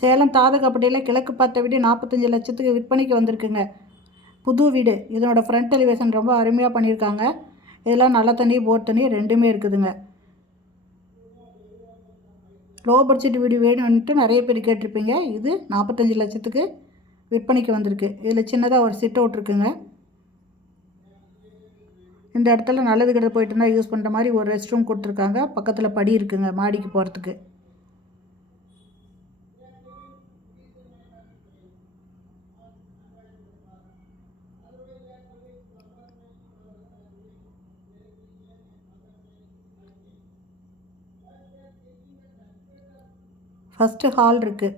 சேலம் தாதகப்பட்டியில் கிழக்கு பார்த்த வீடு 45 லட்சத்துக்கு விற்பனைக்கு வந்திருக்குங்க. புது வீடு. இதனோட ஃப்ரண்ட் எலிவேஷன் ரொம்ப அருமையாக பண்ணியிருக்காங்க. இதெல்லாம் நல்ல தண்ணி போர் தண்ணி ரெண்டுமே இருக்குதுங்க. லோ பட்ஜெட் வீடு வேணும்ன்ட்டு நிறைய பேர் கேட்டிருப்பீங்க. இது 45 லட்சத்துக்கு விற்பனைக்கு வந்திருக்கு. இதில் சின்னதாக ஒரு சிட் அவுட் இருக்குங்க. இந்த இடத்துல நல்லது கிட்ட போயிட்டு இருந்தால் யூஸ் பண்ணுற மாதிரி ஒரு ரெஸ்ட் ரூம் கொடுத்துருக்காங்க. பக்கத்தில் படி இருக்குங்க மாடிக்கு போகிறதுக்கு. ஃபஸ்ட்டு ஹால் இருக்குது.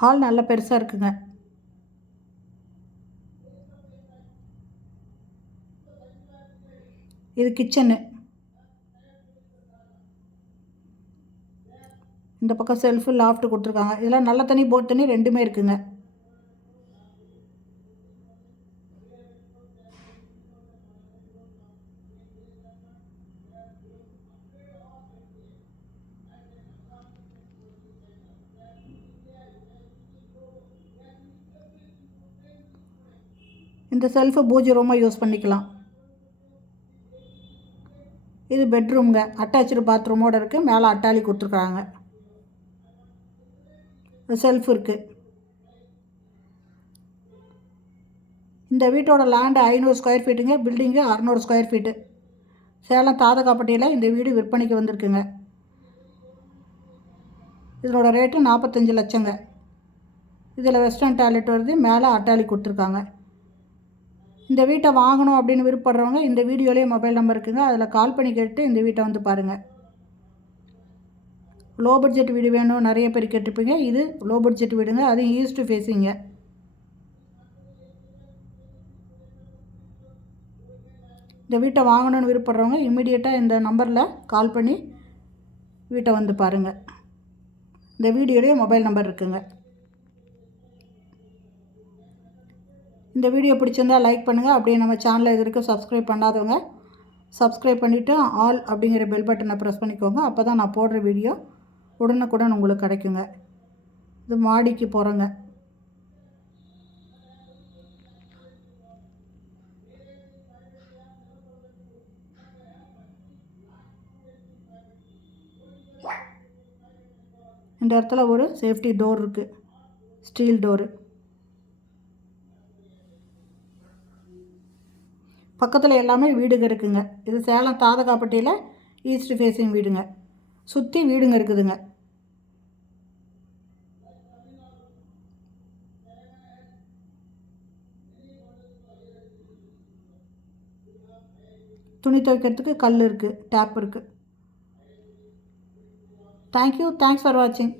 ஹால் நல்ல பெருசாக இருக்குங்க. இது கிச்சனு. இந்த பக்கம் செல்ஃபு லாஃப்ட் கொடுத்துருக்காங்க. இதெல்லாம் நல்ல தண்ணி போர் தண்ணி ரெண்டுமே இருக்குங்க. இந்த செல்ஃபு பூஜை ரூமாக யூஸ் பண்ணிக்கலாம். இது பெட்ரூம்ங்க. அட்டாச்சு பாத்ரூமோடு இருக்குது. மேலே அட்டாலி கொடுத்துருக்காங்க. செல்ஃப் இருக்குது. இந்த வீட்டோட லேண்டு 500 ஸ்கொயர் ஃபீட்டுங்க. Building 600 square feet. சேலம் தாதகாப்பட்டியில் இந்த வீடு விற்பனைக்கு வந்திருக்குங்க. இதனோட ரேட்டு 45 லட்சங்க. இதில் வெஸ்டர்ன் டாய்லெட் வருது. மேலே அட்டாலி கொடுத்துருக்காங்க. இந்த வீட்டை வாங்கணும் அப்படின்னு விருப்பப்படுறவங்க இந்த வீடியோலேயே மொபைல் நம்பர் இருக்குங்க. அதில் கால் பண்ணி கேட்டு இந்த வீட்டை வந்து பாருங்கள். லோ பட்ஜெட் வீடு வேணும் நிறைய பேர் கேட்டுருப்பீங்க. இது லோ பட்ஜெட் வீடுங்க. அதுவும் ஈஸ்ட் ஃபேஸிங்க. இந்த வீட்டை வாங்கணும்னு விருப்பப்படுறவங்க இம்மிடியேட்டாக இந்த நம்பரில் கால் பண்ணி வீட்டை வந்து பாருங்கள். இந்த வீடியோலேயே மொபைல் நம்பர் இருக்குங்க. இந்த வீடியோ பிடிச்சிருந்தால் லைக் பண்ணுங்கள். அப்படியே நம்ம சேனலில் இது வரைக்கும் சப்ஸ்கிரைப் பண்ணாதவங்க சப்ஸ்கிரைப் பண்ணிவிட்டு ஆல் அப்படிங்கிற பெல் பட்டனை ப்ரெஸ் பண்ணிக்கோங்க. அப்போ தான் நான் போடுற வீடியோ உடனுக்குடன் உங்களுக்கு கிடைக்குங்க. இது மாடிக்கு போகிறோங்க. இந்த இடத்துல ஒரு சேஃப்டி டோர் இருக்குது. Steel door. பக்கத்தில் எல்லாமே வீடுங்க இருக்குங்க. இது சேலம் தாதகாப்பட்டியில் ஈஸ்ட் ஃபேஸிங் வீடுங்க. சுற்றி வீடுங்க இருக்குதுங்க. துணி துவைக்கிறதுக்கு கல் இருக்குது. டேப் இருக்குது. தேங்க்யூ. தேங்க்ஸ் ஃபார் வாட்சிங்.